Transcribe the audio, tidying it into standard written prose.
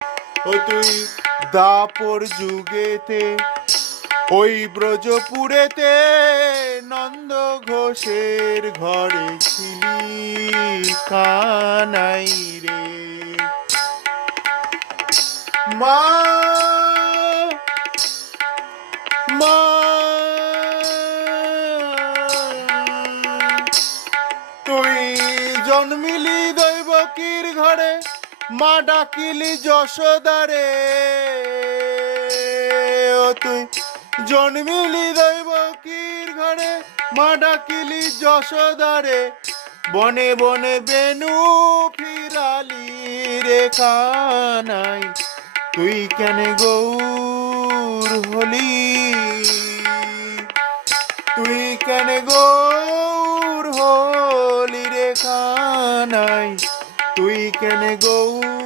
ও তুই দাপর যুগেতে ওই ব্রজপুরেতে নন্দ ঘোষের ঘরে ছিলি কানাই রে। মা মা তুই জন্মিলি দৈবকীর ঘরে, মা ডাকিলি যশোদারে। ও তুই জন্মিলি দৈবকীর ঘরে, মা ডাকিলি যশোদারে। বনে বনে বেনু ফিরালি রে কানাই, তুই কেন গৌর হলি, তুই কেন গৌর হলি রে কানাই, তুই কেন গৌর